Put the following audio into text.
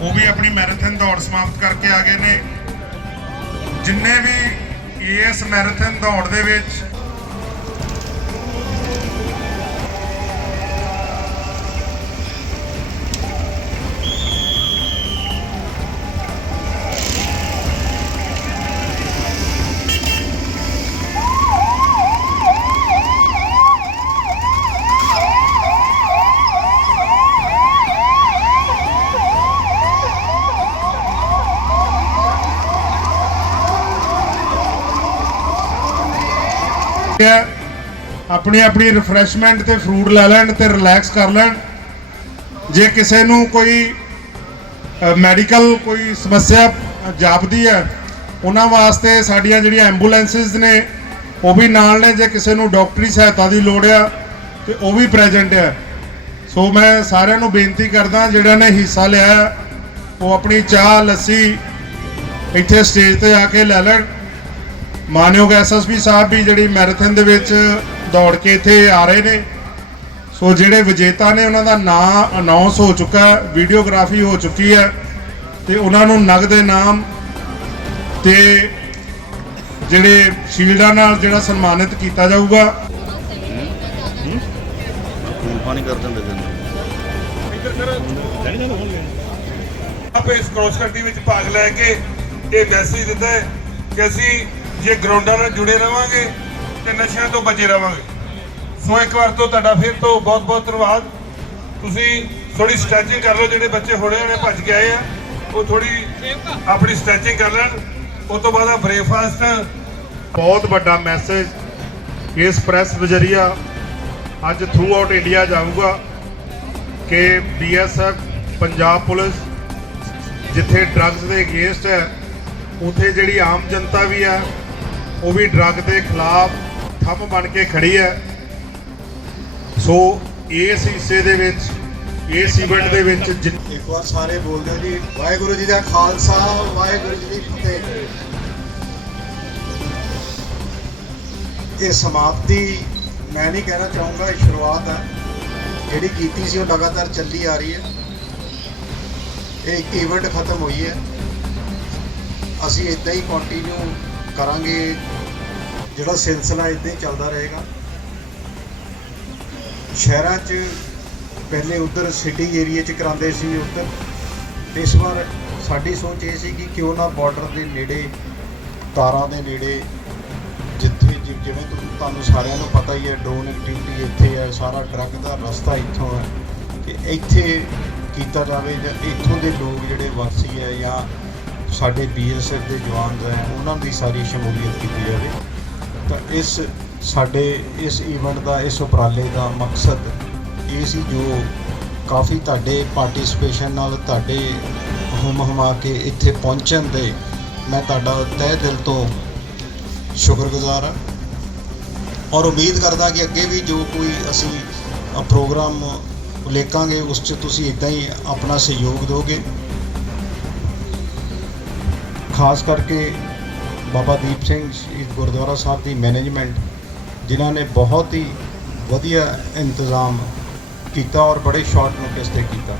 ਉਹ ਵੀ ਆਪਣੀ ਮੈਰਾਥਨ ਦੌੜ ਸਮਾਪਤ ਕਰਕੇ ਆ ਗਏ ਨੇ। ਜਿੰਨੇ ਵੀ ਇਸ ਮੈਰਾਥਨ ਦੌੜ ਦੇ ਵਿੱਚ ਆਪਣੀ ਆਪਣੀ ਰਿਫਰੈਸ਼ਮੈਂਟ ਤੇ ਫਰੂਟ ਲੈ ਲੈਣ ਤੇ ਰਿਲੈਕਸ ਕਰ ਲੈਣ। ਜੇ ਕਿਸੇ ਨੂੰ ਕੋਈ ਮੈਡੀਕਲ ਕੋਈ ਸਮੱਸਿਆ ਜਾਪਦੀ ਹੈ, ਉਹਨਾਂ ਵਾਸਤੇ ਸਾਡੀਆਂ ਜਿਹੜੀਆਂ ਐਂਬੂਲੈਂਸਸ ਨੇ, ਉਹ ਵੀ ਨਾਲ ਨੇ। ਜੇ ਕਿਸੇ ਨੂੰ ਡਾਕਟਰੀ ਸਹਾਇਤਾ ਦੀ ਲੋੜ ਆ, ਤੇ ਉਹ ਵੀ ਪ੍ਰੈਜ਼ੈਂਟ ਹੈ ਸੋ ਮੈਂ ਸਾਰਿਆਂ ਨੂੰ ਬੇਨਤੀ ਕਰਦਾ, ਜਿਹੜਾ ਨੇ ਹਿੱਸਾ ਲਿਆ, ਉਹ ਆਪਣੀ ਚਾਹ, ਲੱਸੀ ਇੱਥੇ ਸਟੇਜ ਤੇ ਆ ਕੇ ਲੈ ਲੈਣ। ਮਾਨਯੋਗ ਐਸਐਸਪੀ ਸਾਹਿਬ ਵੀ ਜਿਹੜੀ ਮੈਰਾਥਨ ਦੇ ਵਿੱਚ ਦੌੜ ਕੇ ਇੱਥੇ ਆ ਰਹੇ ਨੇ। ਸੋ ਜਿਹੜੇ ਵਿਜੇਤਾ ਨੇ ਉਹਨਾਂ ਦਾ ਨਾਂ ਅਨਾਉਂਸ ਹੋ ਚੁੱਕਾ ਹੈ ਵੀਡੀਓਗ੍ਰਾਫੀ ਹੋ ਚੁੱਕੀ ਹੈ ਤੇ ਉਹਨਾਂ ਨੂੰ ਨਗਦ ਇਨਾਮ ਤੇ ਜਿਹੜੇ ਸ਼ੀਲਡਾਂ ਨਾਲ ਜਿਹੜਾ ਸਨਮਾਨਿਤ ਕੀਤਾ ਜਾਊਗਾ। ਪਾਣੀ ਕਰ ਦਿੰਦੇ ਤੈਨੂੰ ਆਪੇ ਇਸ ਕ੍ਰੋਸ ਕੰਟਰੀ ਵਿੱਚ ਭਾਗ ਲੈ ਕੇ ਇਹ ਮੈਸੇਜ ਦਿੱਤਾ ਕਿ ਅਸੀਂ ਜੇ ਗਰਾਊਂਡਾਂ ਨਾਲ ਜੁੜੇ ਰਵਾਂਗੇ ਤੇ ਨਸ਼ਿਆਂ ਤੋਂ ਬਚੇ ਰਵਾਂਗੇ। ਸੋ ਇੱਕ ਵਾਰ ਤੋਂ ਤੁਹਾਡਾ ਫਿਰ ਤੋਂ ਬਹੁਤ ਬਹੁਤ ਧੰਨਵਾਦ। ਤੁਸੀਂ ਥੋੜੀ ਸਟ੍ਰੈਚਿੰਗ ਕਰ ਲਓ, ਜਿਹੜੇ ਬੱਚੇ ਹੁਣੇ ਹੁਣੇ ਭੱਜ ਕੇ ਆਏ ਆ, ਉਹ ਥੋੜੀ ਆਪਣੀ ਸਟ੍ਰੈਚਿੰਗ ਕਰ ਲੈਣ। ਉਸ ਤੋਂ ਬਾਅਦ ਆ ਬ੍ਰੇਕਫਾਸਟ ਬਹੁਤ ਵੱਡਾ ਮੈਸੇਜ ਇਸ ਪ੍ਰੈਸ ਵਜਰੀਆ ਅੱਜ ਥਰੂ ਆਊਟ ਇੰਡੀਆ ਜਾਊਗਾ ਕਿ ਬੀਐਸਐਫ ਪੰਜਾਬ ਪੁਲਿਸ ਜਿੱਥੇ ਡਰੱਗਸ ਦੇ ਅਗੇਂਸਟ ਹੈ, ਉਥੇ ਜਿਹੜੀ ਆਮ ਜਨਤਾ ਵੀ ਹੈ ਉਹ ਵੀ ਡਰੱਗ ਦੇ ਖਿਲਾਫ ਥੰਮ ਬਣ ਕੇ ਖੜੀ ਹੈ। ਸੋ ਇਸ ਹਿੱਸੇ ਦੇ ਵਿੱਚ, ਇਸ ਇਵੈਂਟ ਦੇ ਵਿੱਚ ਇੱਕ ਵਾਰ ਸਾਰੇ ਬੋਲਦੇ ਜੀ, ਵਾਹਿਗੁਰੂ ਜੀ ਦਾ ਖਾਲਸਾ, ਵਾਹਿਗੁਰੂ ਜੀ ਦੀ ਫਤਿਹ। ਇਹ ਸਮਾਪਤੀ ਮੈਂ ਨਹੀਂ ਕਹਿਣਾ ਚਾਹੂੰਗਾ, ਇਹ ਸ਼ੁਰੂਆਤ ਹੈ। ਜਿਹੜੀ ਕੀਤੀ ਸੀ ਉਹ ਲਗਾਤਾਰ ਚੱਲੀ ਆ ਰਹੀ ਹੈ। ਇਹ ਇੱਕ ਇਵੈਂਟ ਖਤਮ ਹੋਈ ਹੈ। ਅਸੀਂ ਇਦਾਂ ਹੀ ਕੰਟੀਨਿਊ ਕਰਾਂਗੇ। ਜਿਹੜਾ ਸਿਲਸਿਲਾ ਇਦਾਂ ਹੀ ਚੱਲਦਾ ਰਹੇਗਾ। ਸ਼ਹਿਰਾਂ 'ਚ ਪਹਿਲੇ ਉਧਰ ਸਿਟੀ ਏਰੀਆ 'ਚ ਕਰਾਉਂਦੇ ਸੀ ਉਧਰ। ਇਸ ਵਾਰ ਸਾਡੀ ਸੋਚ ਇਹ ਸੀ ਕਿ ਕਿਉਂ ਨਾ ਬਾਰਡਰ ਦੇ ਨੇੜੇ, ਤਾਰਾਂ ਦੇ ਨੇੜੇ ਜਿੱਥੇ ਜਿ- ਜਿਵੇਂ ਤੁ- ਤੁਹਾਨੂੰ ਸਾਰਿਆਂ ਨੂੰ ਪਤਾ ਹੀ ਹੈ ਡਰੋਨ ਐਕਟੀਵਿਟੀ ਇੱਥੇ ਹੈ, ਸਾਰਾ ਡਰੱਗ ਦਾ ਰਸਤਾ ਇੱਥੋਂ ਹੈ ਕਿ ਇੱਥੇ ਕੀਤਾ ਜਾਵੇ ਜਾਂ ਇੱਥੋਂ ਦੇ ਲੋਕ ਜਿਹੜੇ ਵਾਸੀ ਹੈ ਜਾਂ ਸਾਡੇ ਬੀਐਸਐਫ ਦੇ ਜਵਾਨ ਹੈ ਉਹਨਾਂ ਦੀ ਸਾਰੀ ਸ਼ਮੂਲੀਅਤ ਕੀਤੀ ਜਾਵੇ। ਤਾਂ ਇਸ ਸਾਡੇ, ਇਸ ਈਵੈਂਟ ਦਾ, ਇਸ ਉਪਰਾਲੇ ਦਾ ਮਕਸਦ ਇਹ ਸੀ ਜੋ ਕਾਫੀ ਤੁਹਾਡੇ ਪਾਰਟਿਸਿਪੇਸ਼ਨ ਨਾਲ ਤੁਹਾਡੇ ਹੁਮ ਹੁਮਾ ਕੇ ਇੱਥੇ ਪਹੁੰਚਣ ਦੇ ਮੈਂ ਤੁਹਾਡਾ ਤਹਿ ਦਿਲ ਤੋਂ ਸ਼ੁਕਰਗੁਜ਼ਾਰ ਹਾਂ। ਔਰ ਉਮੀਦ ਕਰਦਾ ਕਿ ਅੱਗੇ ਵੀ ਜੋ ਕੋਈ ਅਸੀਂ ਪ੍ਰੋਗਰਾਮ ਉਲੇਖਾਂਗੇ, ਉਸ 'ਚ ਤੁਸੀਂ ਇਦਾਂ ਹੀ ਆਪਣਾ ਸਹਿਯੋਗ ਦਿਓਗੇ। ਖਾਸ ਕਰਕੇ ਬਾਬਾ ਦੀਪ ਸਿੰਘ ਸ਼ਹੀਦ ਗੁਰਦੁਆਰਾ ਸਾਹਿਬ ਦੀ ਮੈਨੇਜਮੈਂਟ ਜਿਨ੍ਹਾਂ ਨੇ ਬਹੁਤ ਹੀ ਵਧੀਆ ਇੰਤਜ਼ਾਮ ਕੀਤਾ ਔਰ ਬੜੇ ਸ਼ਾਰਟ ਨੋਟਿਸ ਤੇ ਕੀਤਾ।